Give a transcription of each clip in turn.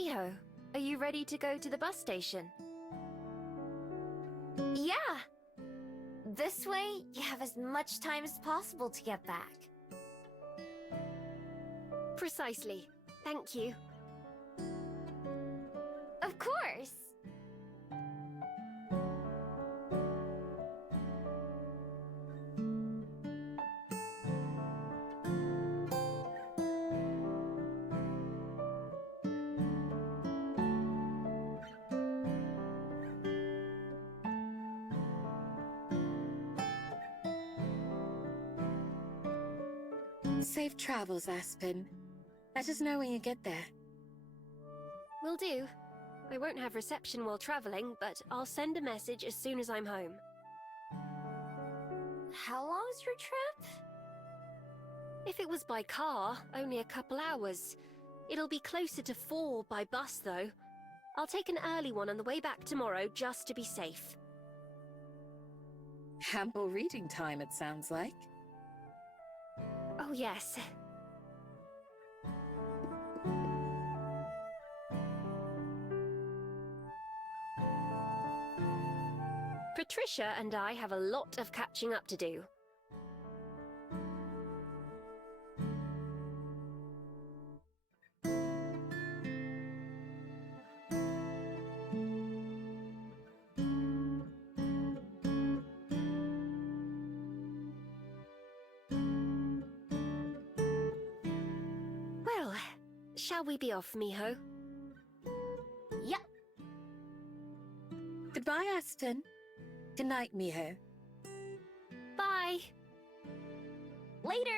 Miho, are you ready to go to the bus station? Yeah! This way, you have as much time as possible to get back. Precisely. Thank you. Of course! Safe travels, Aspen. Let us know when you get there. Will do. I won't have reception while traveling, but I'll send a message as soon as I'm home. How long's your trip? If it was by car, only a couple hours. It'll be closer to 4 by bus, though. I'll take an early one on the way back tomorrow just to be safe. Ample reading time, it sounds like. Oh, yes. Patricia and I have a lot of catching up to do. Well, shall we be off, Miho? Yep. Goodbye, Aspen. Good night, Miho. Bye! Later!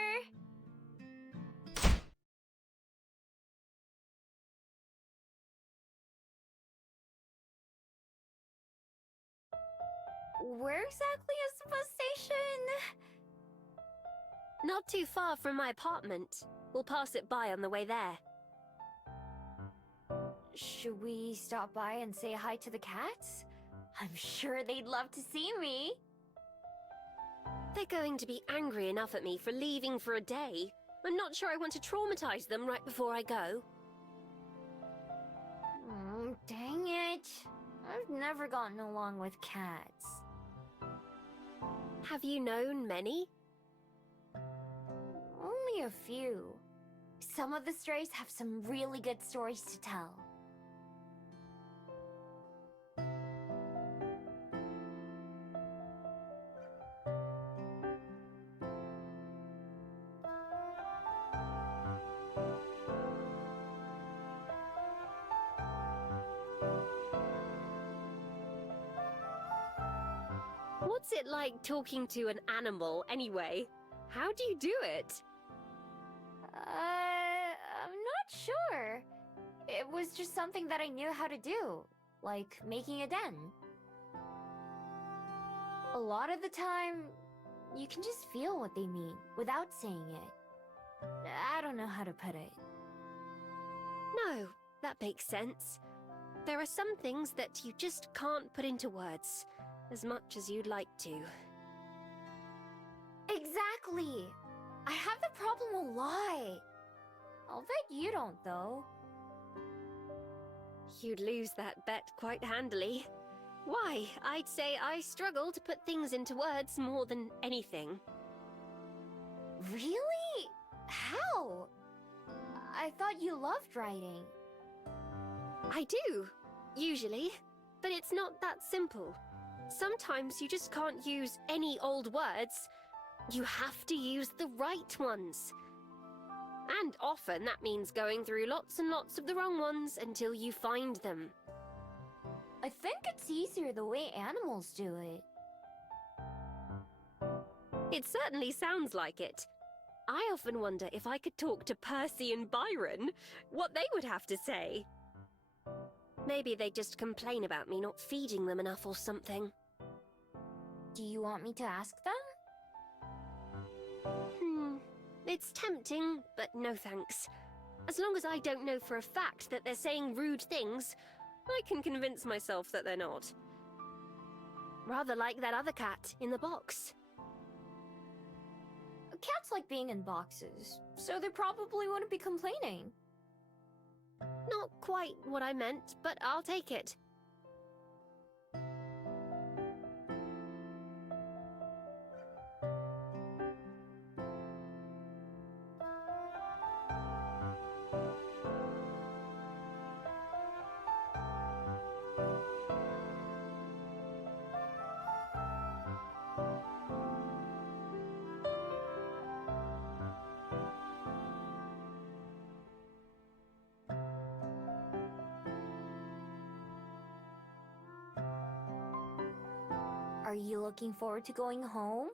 Where exactly is the bus station? Not too far from my apartment. We'll pass it by on the way there. Should we stop by and say hi to the cats? I'm sure they'd love to see me. They're going to be angry enough at me for leaving for a day. I'm not sure I want to traumatize them right before I go. Dang it. I've never gotten along with cats. Have you known many? Only a few. Some of the strays have some really good stories to tell. What's it like talking to an animal, anyway? How do you do it? I'm not sure. It was just something that I knew how to do, like making a den. A lot of the time, you can just feel what they mean without saying it. I don't know how to put it. No, that makes sense. There are some things that you just can't put into words, as much as you'd like to. Exactly! I have the problem a lot. I'll bet you don't, though. You'd lose that bet quite handily. Why, I'd say I struggle to put things into words more than anything. Really? How? I thought you loved writing. I do, usually, but it's not that simple. Sometimes you just can't use any old words. You have to use the right ones. And often that means going through lots and lots of the wrong ones until you find them. I think it's easier the way animals do it. It certainly sounds like it. I often wonder if I could talk to Percy and Byron, what they would have to say. Maybe they just complain about me not feeding them enough or something. Do you want me to ask them? It's tempting, but no thanks. As long as I don't know for a fact that they're saying rude things, I can convince myself that they're not. Rather like that other cat in the box. Cats like being in boxes, so they probably wouldn't be complaining. Not quite what I meant, but I'll take it. Are you looking forward to going home?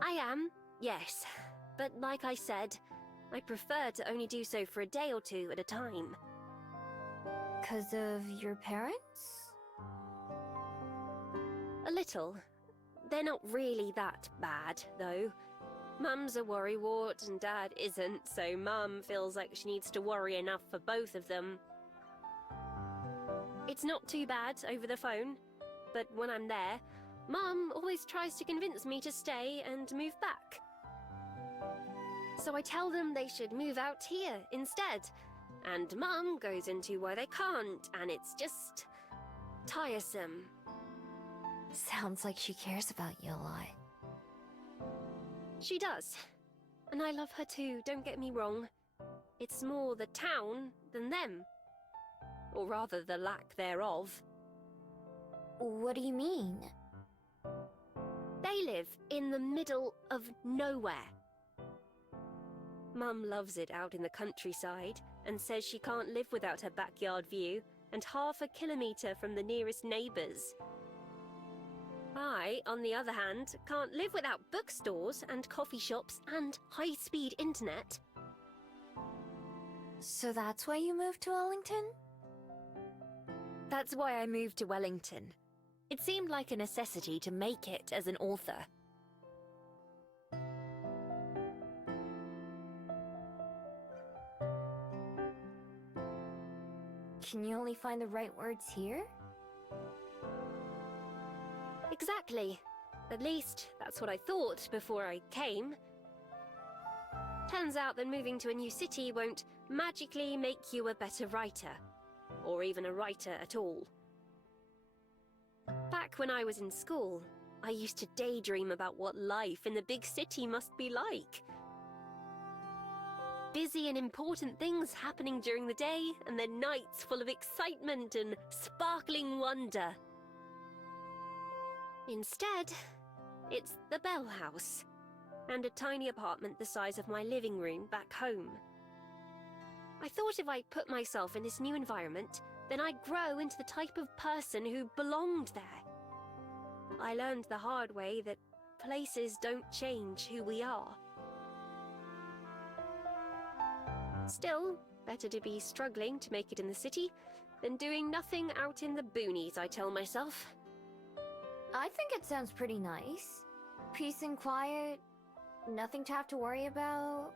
I am, yes. But like I said, I prefer to only do so for a day or two at a time. 'Cause of your parents? A little. They're not really that bad, though. Mum's a worrywart and Dad isn't, so Mum feels like she needs to worry enough for both of them. It's not too bad over the phone, but when I'm there, Mum always tries to convince me to stay and move back. So I tell them they should move out here instead, and Mum goes into why they can't, and it's just tiresome. Sounds like she cares about you a lot. She does. And I love her too, don't get me wrong. It's more the town than them. Or rather, the lack thereof. What do you mean? They live in the middle of nowhere. Mum loves it out in the countryside and says she can't live without her backyard view and half a kilometre from the nearest neighbours. I, on the other hand, can't live without bookstores and coffee shops and high-speed internet. So that's why you moved to Wellington? That's why I moved to Wellington. It seemed like a necessity to make it as an author. Can you only find the right words here? Exactly. At least, that's what I thought before I came. Turns out that moving to a new city won't magically make you a better writer. Or even a writer at all. Back when I was in school, I used to daydream about what life in the big city must be like. Busy and important things happening during the day, and then nights full of excitement and sparkling wonder. Instead, it's the Bell House, and a tiny apartment the size of my living room back home. I thought if I put myself in this new environment, then I'd grow into the type of person who belonged there. I learned the hard way that places don't change who we are. Still, better to be struggling to make it in the city than doing nothing out in the boonies, I tell myself. I think it sounds pretty nice. Peace and quiet, nothing to have to worry about.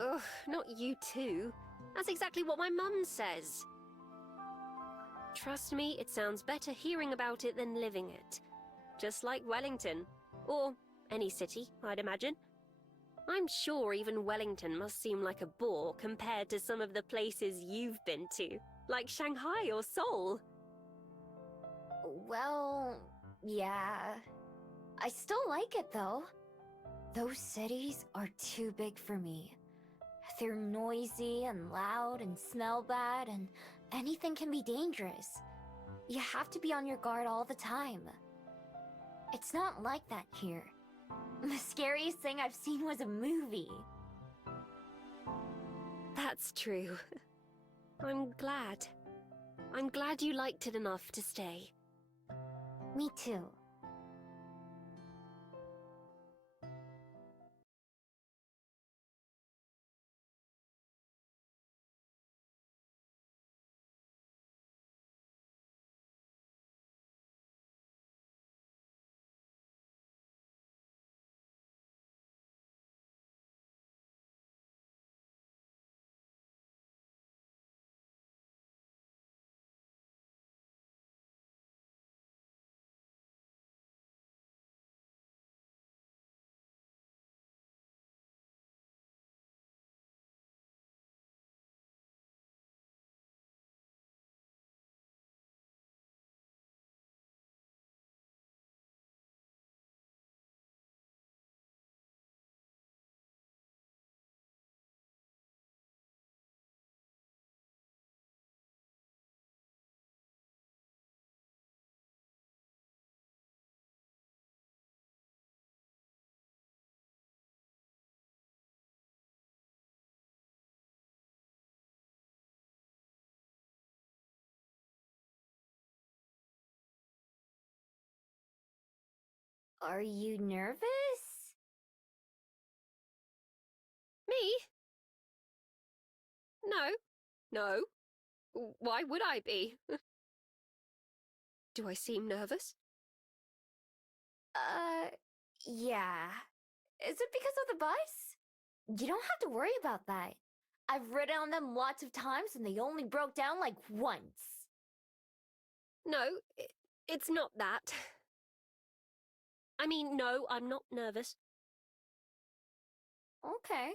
Ugh, not you too. That's exactly what my mum says. Trust me, it sounds better hearing about it than living it. Just like Wellington. Or any city, I'd imagine. I'm sure even Wellington must seem like a bore compared to some of the places you've been to, like Shanghai or Seoul. Well, yeah. I still like it though. Those cities are too big for me. They're noisy and loud and smell bad, and anything can be dangerous. You have to be on your guard all the time. It's not like that here. The scariest thing I've seen was a movie. That's true. I'm glad. I'm glad you liked it enough to stay. Me too. Are you nervous? Me? No. No. Why would I be? Do I seem nervous? Yeah. Is it because of the bus? You don't have to worry about that. I've ridden on them lots of times and they only broke down like once. No, it's not that. I mean, no, I'm not nervous. Okay.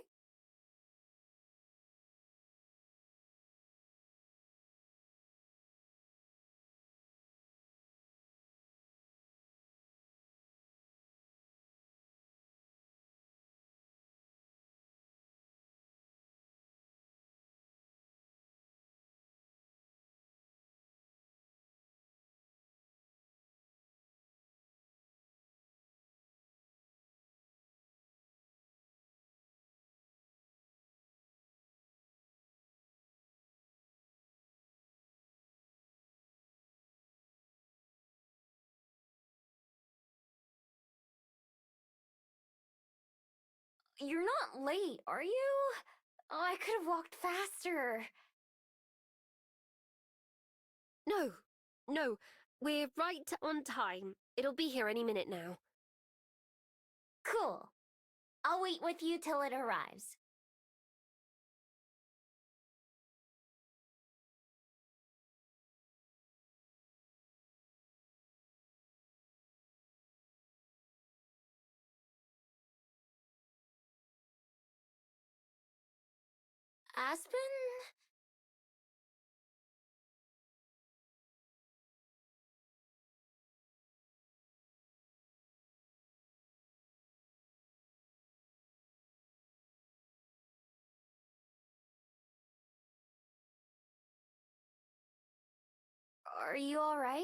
You're not late, are you? Oh, I could have walked faster. No, no, we're right on time. It'll be here any minute now. Cool. I'll wait with you till it arrives. Aspen? Are you alright?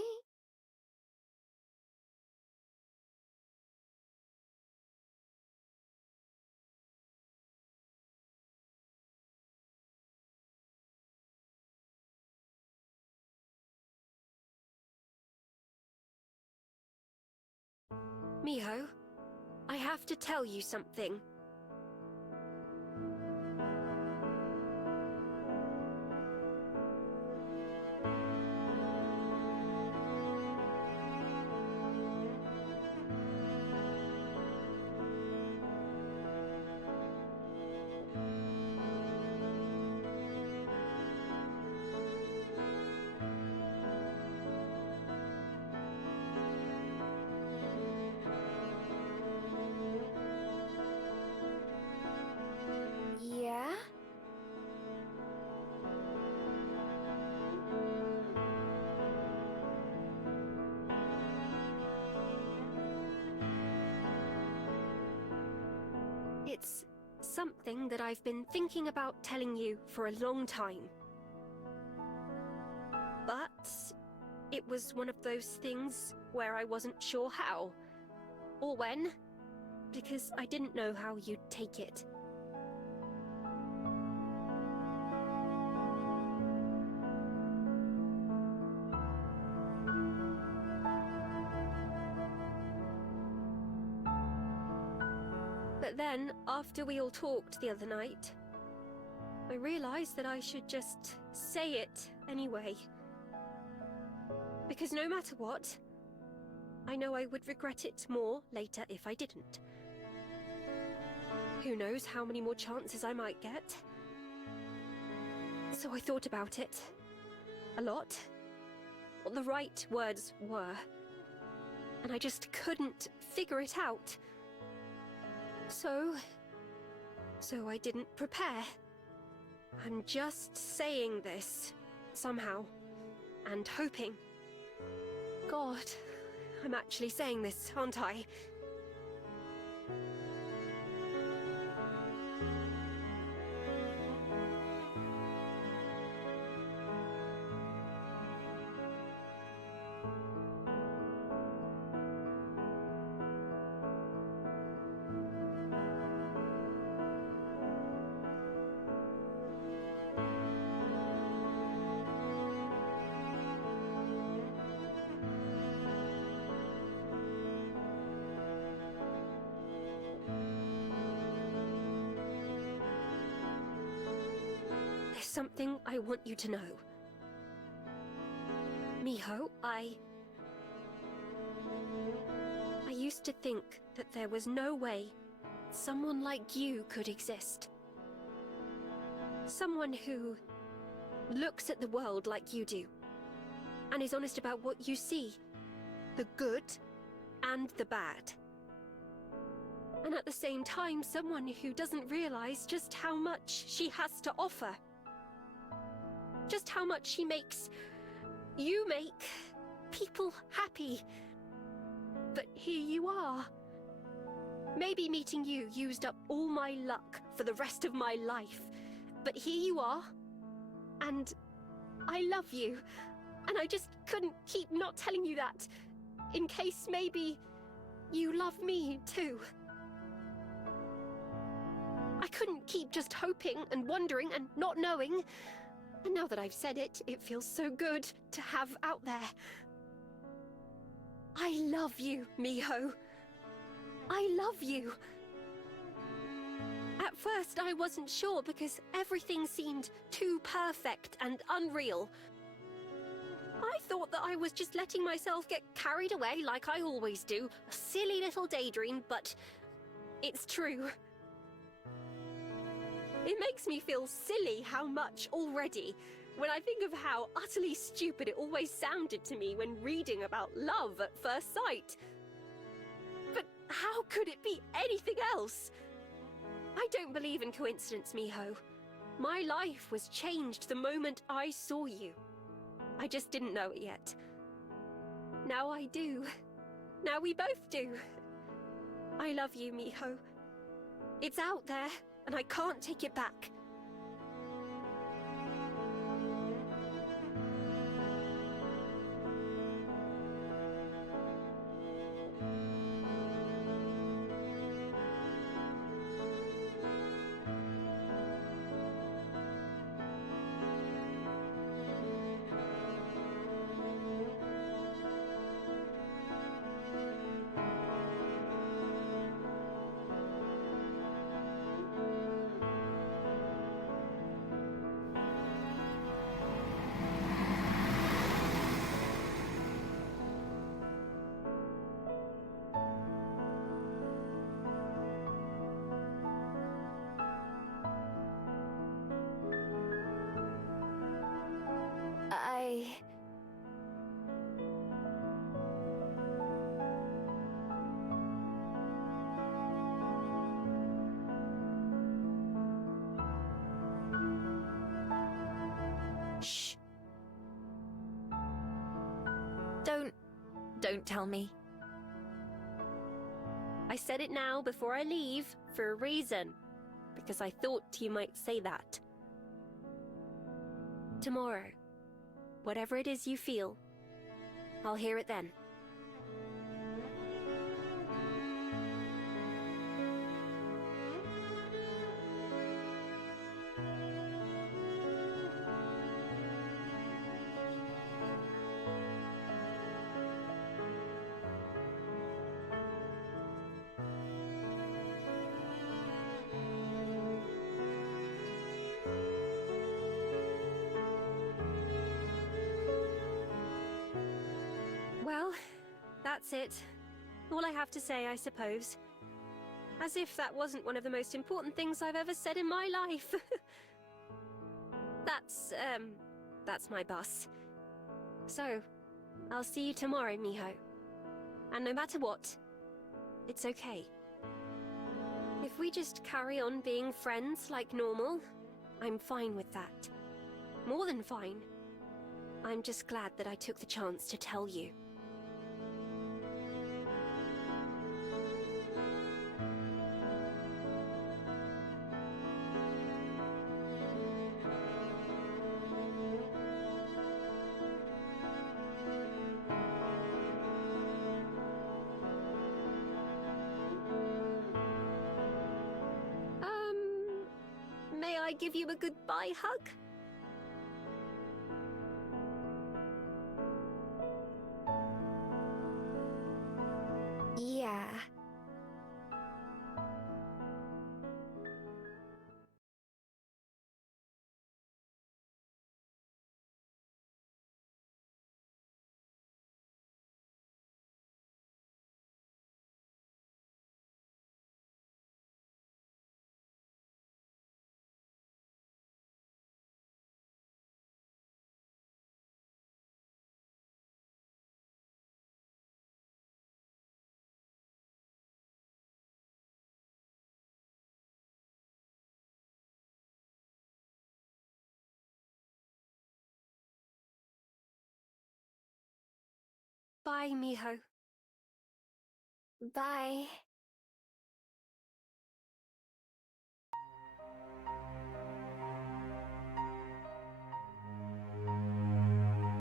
Miho, I have to tell you something. Yeah? It's something that I've been thinking about telling you for a long time. But it was one of those things where I wasn't sure how, or when, because I didn't know how you'd take it. But then, after we all talked the other night, I realized that I should just say it anyway. Because no matter what, I know I would regret it more later if I didn't. Who knows how many more chances I might get? So I thought about it. A lot. What the right words were. And I just couldn't figure it out. So I didn't prepare. I'm just saying this, somehow, and hoping. God, I'm actually saying this, aren't I? something I want you to know. Miho, I used to think that there was no way someone like you could exist. Someone who looks at the world like you do, and is honest about what you see, the good and the bad. And at the same time, someone who doesn't realize just how much she has to offer. Just how much she makes... You make people happy. But here you are. Maybe meeting you used up all my luck for the rest of my life. But here you are. And I love you. And I just couldn't keep not telling you that. In case maybe you love me too. I couldn't keep just hoping and wondering and not knowing. And now that I've said it, it feels so good to have out there. I love you, Miho. I love you. At first, I wasn't sure because everything seemed too perfect and unreal. I thought that I was just letting myself get carried away like I always do. A silly little daydream, but it's true. It makes me feel silly how much already, when I think of how utterly stupid it always sounded to me when reading about love at first sight. But how could it be anything else? I don't believe in coincidence, Miho. My life was changed the moment I saw you. I just didn't know it yet. Now I do. Now we both do. I love you, Miho. It's out there, and I can't take it back. Shh. Don't tell me. I said it now before I leave for a reason, because I thought you might say that. Tomorrow, whatever it is you feel, I'll hear it then. Well, that's it. All I have to say, I suppose. As if that wasn't one of the most important things I've ever said in my life. That's my bus. So, I'll see you tomorrow, Miho. And no matter what, it's okay. If we just carry on being friends like normal, I'm fine with that. More than fine. I'm just glad that I took the chance to tell you. May I give you a goodbye hug? Yeah. Bye, Miho. Bye.